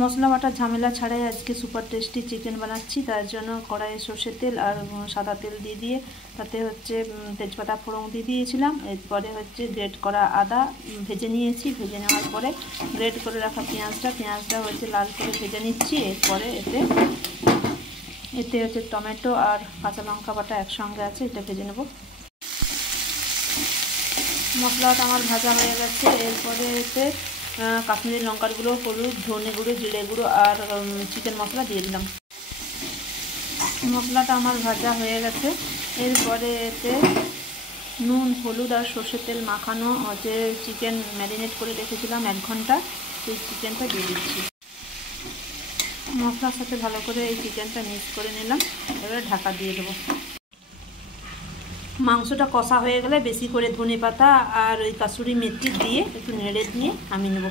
মশলা butter ঝামেলা ছাড়াই আজকে সুপার টেস্টি চিকেন বানাচ্ছি। তার জন্য কড়াইয়ে সর্ষের তেল আর সাদা তেল দিয়ে তাতে হচ্ছে তেজপাতা ফোড়ন দিয়ে দিয়েছিলাম। এরপরে হচ্ছে গ্রেট করা আদা ভেজে নিয়েছি। ভেজে নেওয়ার পরে গ্রেট করে রাখা পেঁয়াজটা হচ্ছে লাল করে ভেজে নিচ্ছি। এরপরে এতে হচ্ছে টমেটো আর কাঁচা লঙ্কা বাটা একসঙ্গে আছে, এটা ভেজে নেব। মশলাটা আমার ভাজা হয়ে গেছে। এরপরে এতে কাশ্মীরি লঙ্কার গুঁড়ো, হলুদ, ধনে গুঁড়ো, জিরে গুঁড়ো আর চিকেন মশলা দিয়ে দিলাম। মশলাটা আমার ভাজা হয়ে গেছে। এরপরে এতে নুন, হলুদ আর সর্ষের তেল মাখানো হচ্ছে চিকেন ম্যারিনেট করে রেখেছিলাম 1 ঘন্টা, সেই চিকেনটা দিয়ে দিচ্ছি। মশলার সাথে ভালো করে এই চিকেনটা মিক্স করে নিলাম। এবারে ঢাকা দিয়ে দেবো। মাংসটা কষা হয়ে গেলে বেশি করে ধনেপাতা আর ওই কাসুরি মেথি দিয়ে একটু নেড়ে দিয়ে নামিয়ে নেব।